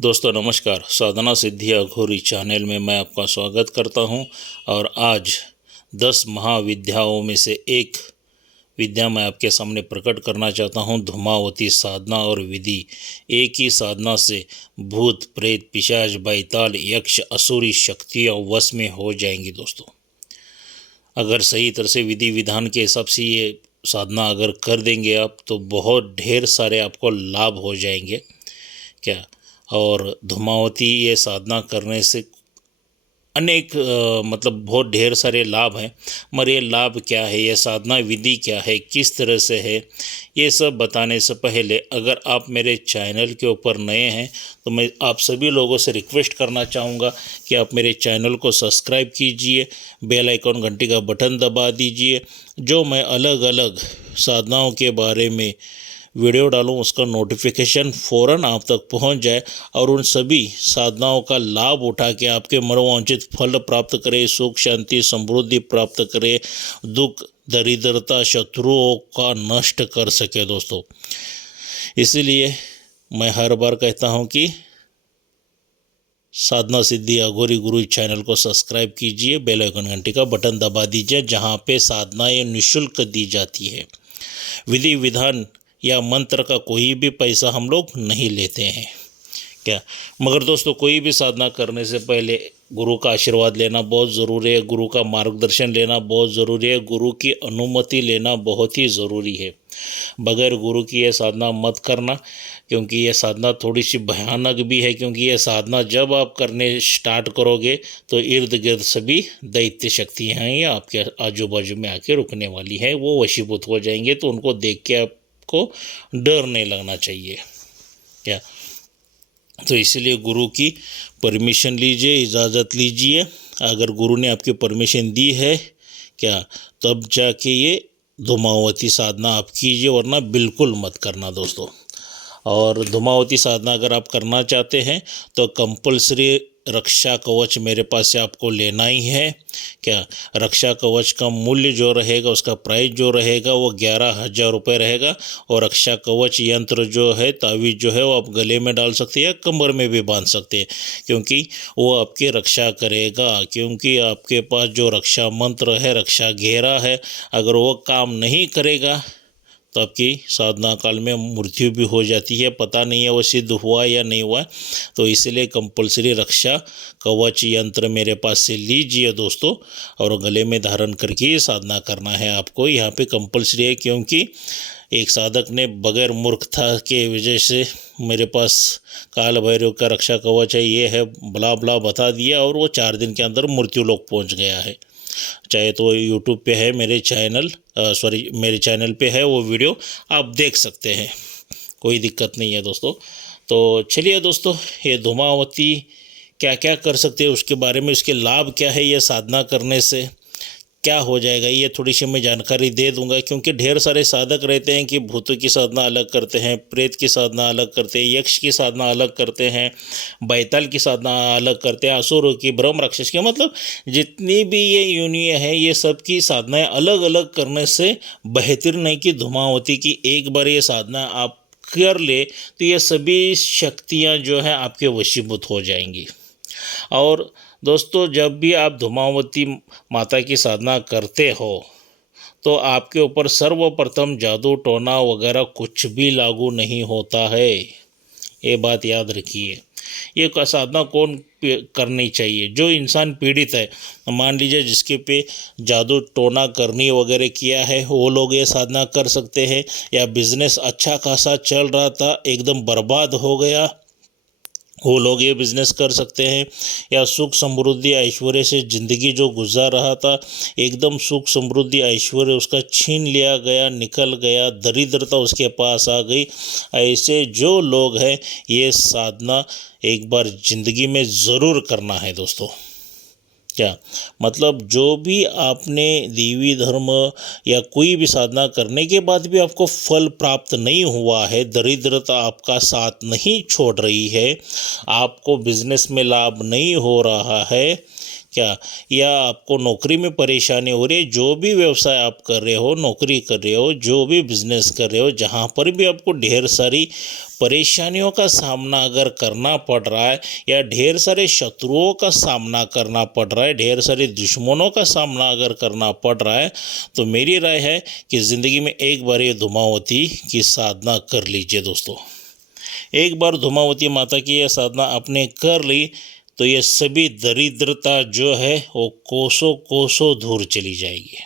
दोस्तों नमस्कार। साधना सिद्धि अघोरी चैनल में मैं आपका स्वागत करता हूं। और आज 10 महाविद्याओं में से एक विद्या मैं आपके सामने प्रकट करना चाहता हूं। धूमावती साधना और विधि। एक ही साधना से भूत प्रेत पिशाच बैताल यक्ष असुरी शक्तियाँ वश में हो जाएंगी। दोस्तों अगर सही तरह से विधि विधान के हिसाब से ये साधना अगर कर देंगे आप तो बहुत ढेर सारे आपको लाभ हो जाएंगे क्या। और धूमावती ये साधना करने से अनेक मतलब बहुत ढेर सारे लाभ हैं। मगर ये लाभ क्या है, ये साधना विधि क्या है, किस तरह से है, ये सब बताने से पहले अगर आप मेरे चैनल के ऊपर नए हैं तो मैं आप सभी लोगों से रिक्वेस्ट करना चाहूँगा कि आप मेरे चैनल को सब्सक्राइब कीजिए, बेल आइकॉन घंटी का बटन दबा दीजिए। जो मैं अलग अलग साधनाओं के बारे में वीडियो डालूं उसका नोटिफिकेशन फ़ौरन आप तक पहुंच जाए और उन सभी साधनाओं का लाभ उठा के आपके मनोवांछित फल प्राप्त करे, सुख शांति समृद्धि प्राप्त करे, दुख दरिद्रता शत्रुओं का नष्ट कर सके। दोस्तों इसीलिए मैं हर बार कहता हूं कि साधना सिद्धि अघोरी गुरु चैनल को सब्सक्राइब कीजिए, बेल आइकन घंटी का बटन दबा दीजिए, जहां पे साधनाएं निःशुल्क दी जाती है। विधि विधान या मंत्र का कोई भी पैसा हम लोग नहीं लेते हैं क्या। मगर दोस्तों कोई भी साधना करने से पहले गुरु का आशीर्वाद लेना बहुत ज़रूरी है, गुरु का मार्गदर्शन लेना बहुत ज़रूरी है, गुरु की अनुमति लेना बहुत ही ज़रूरी है। बगैर गुरु की ये साधना मत करना, क्योंकि ये साधना थोड़ी सी भयानक भी है। क्योंकि ये साधना जब आप करने स्टार्ट करोगे तो इर्द गिर्द सभी दैत्य शक्तियाँ हैं या आपके आजू बाजू में आके रुकने वाली हैं, वो वशीभूत हो जाएंगे। तो उनको देख के को डर नहीं लगना चाहिए क्या। तो इसलिए गुरु की परमिशन लीजिए, इजाज़त लीजिए। अगर गुरु ने आपकी परमिशन दी है क्या तब जाके ये धूमावती साधना आप कीजिए, वरना बिल्कुल मत करना दोस्तों। और धूमावती साधना अगर आप करना चाहते हैं तो कंपलसरी रक्षा कवच मेरे पास से आपको लेना ही है क्या। रक्षा कवच का मूल्य जो रहेगा, उसका प्राइस जो रहेगा वो 11,000 रुपये रहेगा। और रक्षा कवच यंत्र जो है, तावीज़ जो है, वो आप गले में डाल सकते हैं या कमर में भी बांध सकते हैं, क्योंकि वो आपकी रक्षा करेगा। क्योंकि आपके पास जो रक्षा मंत्र है, रक्षा घेरा है, अगर वो काम नहीं करेगा तो आपकी साधना काल में मृत्यु भी हो जाती है। पता नहीं है वो सिद्ध हुआ या नहीं हुआ। तो इसलिए कंपलसरी रक्षा कवच यंत्र मेरे पास से लीजिए दोस्तों, और गले में धारण करके ये साधना करना है आपको। यहाँ पे कंपलसरी है, क्योंकि एक साधक ने बगैर मूर्खता के वजह से मेरे पास काल भैरव का रक्षा कवच है, ये है, बला बला बता दिया और वो 4 दिन के अंदर मृत्यु लोक पहुँच गया है। चाहे तो यूट्यूब पे है मेरे चैनल पे है वो वीडियो, आप देख सकते हैं, कोई दिक्कत नहीं है दोस्तों। तो चलिए दोस्तों, ये धूमावती क्या क्या कर सकते हैं उसके बारे में, उसके लाभ क्या है, ये साधना करने से क्या हो जाएगा, ये थोड़ी सी मैं जानकारी दे दूंगा। क्योंकि ढेर सारे साधक रहते हैं कि भूतों की साधना अलग करते हैं, प्रेत की साधना अलग करते हैं, यक्ष की साधना अलग करते हैं, बैताल की साधना अलग करते हैं, असुरों की, ब्रह्म राक्षस की, मतलब जितनी भी ये यूनियन है ये सब की साधनाएं अलग अलग करने से बेहतर नहीं कि धूमावती की एक बार ये साधना आप कर ले तो ये सभी शक्तियाँ जो है आपके वशीभूत हो जाएंगी। और दोस्तों जब भी आप धूमावती माता की साधना करते हो तो आपके ऊपर सर्वप्रथम जादू टोना वगैरह कुछ भी लागू नहीं होता है, ये बात याद रखिए। ये साधना कौन करनी चाहिए? जो इंसान पीड़ित है, मान लीजिए जिसके पे जादू टोना करनी वगैरह किया है, वो लोग ये साधना कर सकते हैं। या बिजनेस अच्छा खासा चल रहा था एकदम बर्बाद हो गया, वो लोग ये बिज़नेस कर सकते हैं। या सुख समृद्धि ऐश्वर्य से ज़िंदगी जो गुजार रहा था, एकदम सुख समृद्धि ऐश्वर्य उसका छीन लिया गया, निकल गया, दरिद्रता उसके पास आ गई, ऐसे जो लोग हैं ये साधना एक बार ज़िंदगी में ज़रूर करना है दोस्तों क्या। मतलब जो भी आपने देवी धर्म या कोई भी साधना करने के बाद भी आपको फल प्राप्त नहीं हुआ है, दरिद्रता आपका साथ नहीं छोड़ रही है, आपको बिजनेस में लाभ नहीं हो रहा है क्या, या आपको नौकरी में परेशानी हो रही है, जो भी व्यवसाय आप कर रहे हो, नौकरी कर रहे हो, जो भी बिजनेस कर रहे हो, जहाँ पर भी आपको ढेर सारी परेशानियों का सामना अगर करना पड़ रहा है, या ढेर सारे शत्रुओं का सामना करना पड़ रहा है, ढेर सारे दुश्मनों का सामना अगर करना पड़ रहा है, तो मेरी राय है कि ज़िंदगी में एक बार ये धूमावती की साधना कर लीजिए दोस्तों। एक बार धूमावती माता की यह साधना आपने कर ली तो ये सभी दरिद्रता जो है वो कोसों कोसों दूर चली जाएगी।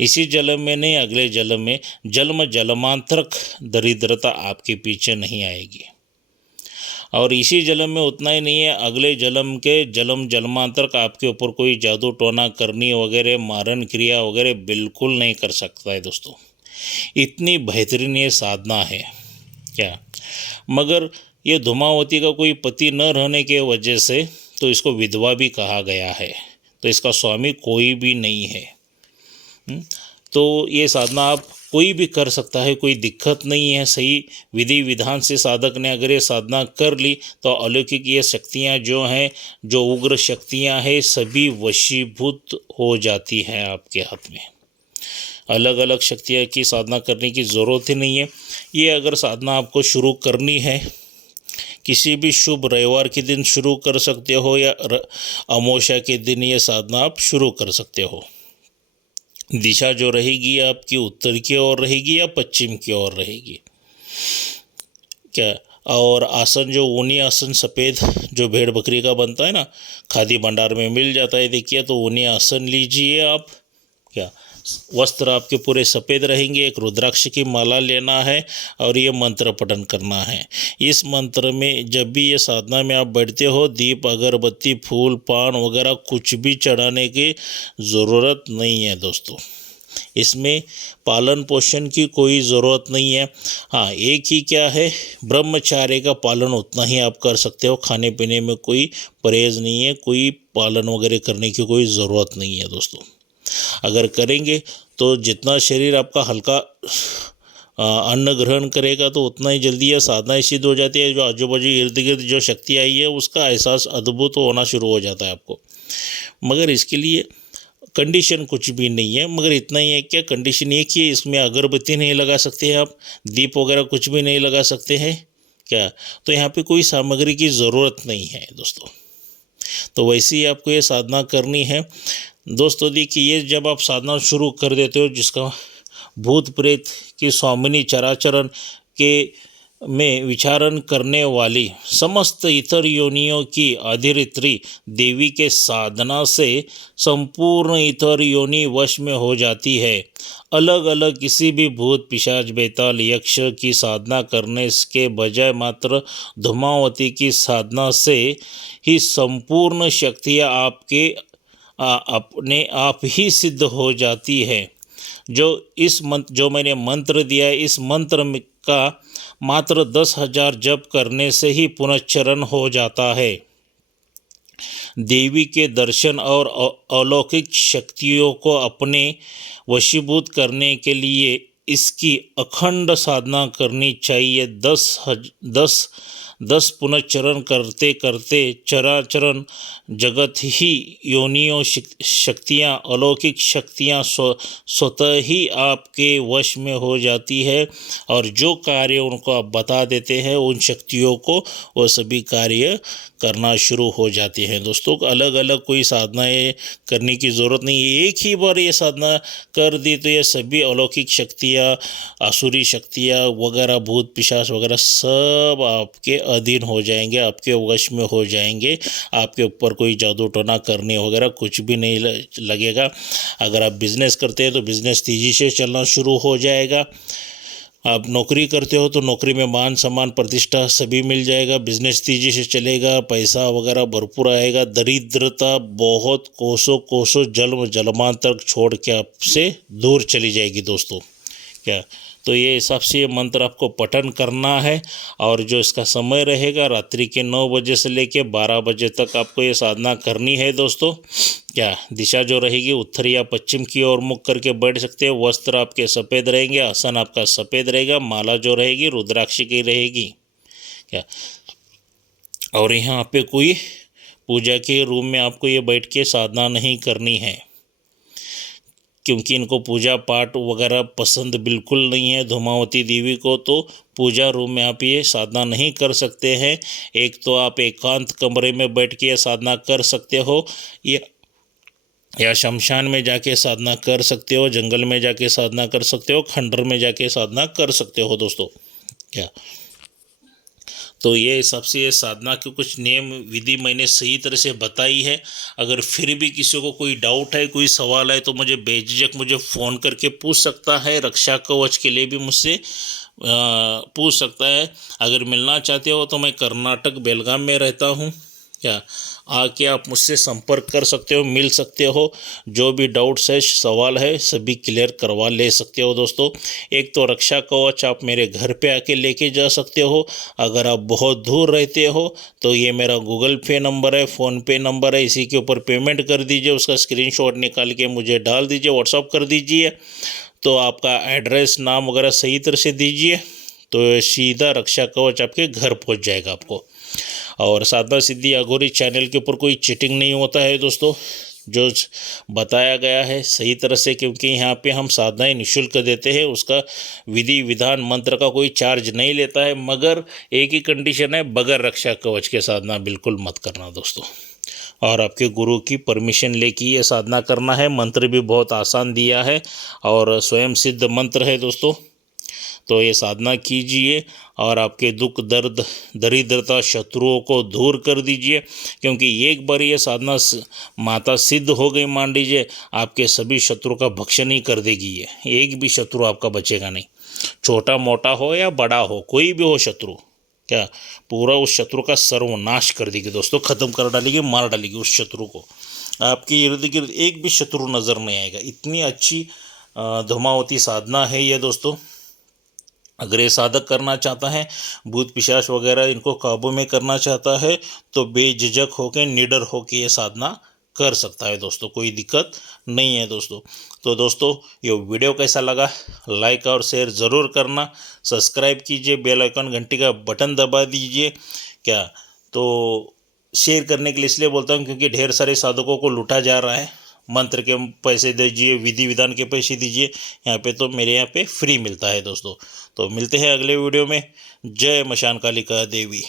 इसी जन्म में नहीं, अगले जन्म में जन्म जन्मांतरक दरिद्रता आपके पीछे नहीं आएगी। और इसी जन्म में उतना ही नहीं है, अगले जन्म के जन्म जन्मांतरक आपके ऊपर कोई जादू टोना करनी वगैरह, मारन क्रिया वगैरह बिल्कुल नहीं कर सकता है दोस्तों। इतनी बेहतरीन ये साधना है क्या। मगर ये धूमावती का कोई पति न रहने के वजह से तो इसको विधवा भी कहा गया है, तो इसका स्वामी कोई भी नहीं है। तो ये साधना आप कोई भी कर सकता है, कोई दिक्कत नहीं है। सही विधि विधान से साधक ने अगर ये साधना कर ली तो अलौकिक ये शक्तियाँ जो हैं, जो उग्र शक्तियाँ हैं, सभी वशीभूत हो जाती हैं आपके हाथ में। अलग अलग शक्तियाँ की साधना करने की ज़रूरत ही नहीं है। ये अगर साधना आपको शुरू करनी है, किसी भी शुभ रविवार के दिन शुरू कर सकते हो, या अमावस्या के दिन ये साधना आप शुरू कर सकते हो। दिशा जो रहेगी आपकी उत्तर की ओर रहेगी या पश्चिम की ओर रहेगी क्या। और आसन जो ऊनी आसन सफ़ेद जो भेड़ बकरी का बनता है ना, खादी भंडार में मिल जाता है, देखिए, तो ऊनी आसन लीजिए आप क्या। वस्त्र आपके पूरे सफ़ेद रहेंगे, एक रुद्राक्ष की माला लेना है और ये मंत्र पठन करना है। इस मंत्र में जब भी ये साधना में आप बैठते हो, दीप अगरबत्ती फूल पान वगैरह कुछ भी चढ़ाने की ज़रूरत नहीं है दोस्तों। इसमें पालन पोषण की कोई ज़रूरत नहीं है। हाँ, एक ही क्या है, ब्रह्मचार्य का पालन उतना ही आप कर सकते हो। खाने पीने में कोई परहेज़ नहीं है, कोई पालन वगैरह करने की कोई ज़रूरत नहीं है दोस्तों। अगर करेंगे तो जितना शरीर आपका हल्का अन्न ग्रहण करेगा तो उतना ही जल्दी यह साधना सिद्ध हो जाती है। जो आजू बाजू इर्द गिर्द जो शक्ति आई है उसका एहसास अद्भुत होना शुरू हो जाता है आपको। मगर इसके लिए कंडीशन कुछ भी नहीं है, मगर इतना ही है क्या, कंडीशन एक ही है, इसमें अगरबत्ती नहीं लगा सकते हैं आप, दीप वगैरह कुछ भी नहीं लगा सकते हैं क्या। तो यहाँ पे कोई सामग्री की ज़रूरत नहीं है दोस्तों। तो वैसे ही आपको ये साधना करनी है दोस्तों। देखिए, ये जब आप साधना शुरू कर देते हो, जिसका भूत प्रेत की स्वामिनी चराचरण के में विचारण करने वाली समस्त इतर योनियों की अधिरित्री देवी के साधना से संपूर्ण इतर योनि वश में हो जाती है। अलग अलग किसी भी भूत पिशाच बेताल यक्ष की साधना करने के बजाय मात्र धूमावती की साधना से ही संपूर्ण शक्तियाँ आपके अपने आप ही सिद्ध हो जाती है। जो मैंने मंत्र दिया है, इस मंत्र का मात्र 10,000 जप करने से ही पुनश्चरण हो जाता है। देवी के दर्शन और अलौकिक शक्तियों को अपने वशीभूत करने के लिए इसकी अखंड साधना करनी चाहिए। 10 पुनश्चरण करते करते चराचरण जगत ही योनियों शक्तियाँ, अलौकिक शक्तियाँ स्वतः ही आपके वश में हो जाती है। और जो कार्य उनको आप बता देते हैं, उन शक्तियों को वो सभी कार्य करना शुरू हो जाते हैं दोस्तों। अलग अलग कोई साधनाएं करने की ज़रूरत नहीं है। एक ही बार ये साधना कर दी तो ये सभी अलौकिक शक्तियाँ, आसुरी शक्तियाँ वगैरह, भूत पिशाच वगैरह सब आपके अधीन हो जाएंगे, आपके वश में हो जाएंगे। आपके ऊपर कोई जादू टोना करने वगैरह कुछ भी नहीं लगेगा। अगर आप बिज़नेस करते हैं तो बिज़नेस तेज़ी से चलना शुरू हो जाएगा। आप नौकरी करते हो तो नौकरी में मान सम्मान प्रतिष्ठा सभी मिल जाएगा। बिजनेस तेजी से चलेगा, पैसा वगैरह भरपूर आएगा। दरिद्रता बहुत कोसों कोसों जन्मांतर छोड़ के आपसे दूर चली जाएगी दोस्तों क्या। तो ये हिसाब से ये मंत्र आपको पठन करना है। और जो इसका समय रहेगा, रात्रि के 9 बजे से लेकर 12 बजे तक आपको ये साधना करनी है दोस्तों क्या। दिशा जो रहेगी उत्तर या पश्चिम की ओर मुख करके बैठ सकते हैं। वस्त्र आपके सफ़ेद रहेंगे, आसन आपका सफ़ेद रहेगा, माला जो रहेगी रुद्राक्ष की रहेगी क्या। और यहाँ पे कोई पूजा के रूम में आपको ये बैठ के साधना नहीं करनी है, क्योंकि इनको पूजा पाठ वगैरह पसंद बिल्कुल नहीं है धूमावती देवी को। तो पूजा रूम में आप ये साधना नहीं कर सकते हैं। एक तो आप एकांत कमरे में बैठ के ये साधना कर सकते हो, या शमशान में जाके साधना कर सकते हो, जंगल में जाके साधना कर सकते हो, खंडर में जाके साधना कर सकते हो दोस्तों। क्या तो ये हिसाब से ये साधना के कुछ नियम विधि मैंने सही तरह से बताई है। अगर फिर भी किसी को कोई डाउट है, कोई सवाल है, तो मुझे बेझिझक मुझे फ़ोन करके पूछ सकता है। रक्षा कवच के लिए भी मुझसे पूछ सकता है। अगर मिलना चाहते हो तो मैं कर्नाटक बेलगाम में रहता हूँ। क्या आके आप मुझसे संपर्क कर सकते हो, मिल सकते हो। जो भी डाउट्स है, सवाल है, सभी क्लियर करवा ले सकते हो दोस्तों। एक तो रक्षा कवच आप मेरे घर पे आके लेके जा सकते हो। अगर आप बहुत दूर रहते हो तो ये मेरा गूगल पे नंबर है, फ़ोन पे नंबर है, इसी के ऊपर पेमेंट कर दीजिए, उसका स्क्रीनशॉट निकाल के मुझे डाल दीजिए, व्हाट्सअप कर दीजिए। तो आपका एड्रेस नाम वगैरह सही तरह से दीजिए, तो सीधा रक्षा कवच आपके घर पहुंच जाएगा आपको। और साधना सिद्धि अघोरी चैनल के ऊपर कोई चीटिंग नहीं होता है दोस्तों, जो बताया गया है सही तरह से, क्योंकि यहाँ पे हम साधनाएं निःशुल्क देते हैं। उसका विधि विधान मंत्र का कोई चार्ज नहीं लेता है, मगर एक ही कंडीशन है, बगैर रक्षा कवच के साधना बिल्कुल मत करना दोस्तों। और आपके गुरु की परमिशन लेके ये साधना करना है। मंत्र भी बहुत आसान दिया है और स्वयं सिद्ध मंत्र है दोस्तों। तो ये साधना कीजिए और आपके दुख दर्द दरिद्रता शत्रुओं को दूर कर दीजिए, क्योंकि एक बार ये साधना माता सिद्ध हो गई, मान लीजिए, आपके सभी शत्रु का भक्षण ही कर देगी। ये एक भी शत्रु आपका बचेगा नहीं, छोटा मोटा हो या बड़ा हो, कोई भी हो शत्रु, क्या पूरा उस शत्रु का सर्वनाश कर देगी दोस्तों, ख़त्म कर डालेगी, मार डालेगी उस शत्रु को। आपके इर्द गिर्द एक भी शत्रु नज़र नहीं आएगा। इतनी अच्छी धूमावती साधना है ये दोस्तों। अगर ये साधक करना चाहता है, भूत पिशाच वगैरह इनको काबू में करना चाहता है, तो बेझिझक होकर निडर होकर ये साधना कर सकता है दोस्तों, कोई दिक्कत नहीं है दोस्तों। तो दोस्तों ये वीडियो कैसा लगा, लाइक और शेयर ज़रूर करना, सब्सक्राइब कीजिए, बेल आइकन घंटी का बटन दबा दीजिए। क्या तो शेयर करने के लिए इसलिए बोलता हूँ क्योंकि ढेर सारे साधकों को लूटा जा रहा है। मंत्र के पैसे दीजिए, विधि विधान के पैसे दीजिए, यहाँ पे तो मेरे यहाँ पे फ्री मिलता है दोस्तों। तो मिलते हैं अगले वीडियो में। जय मशान कालिका देवी।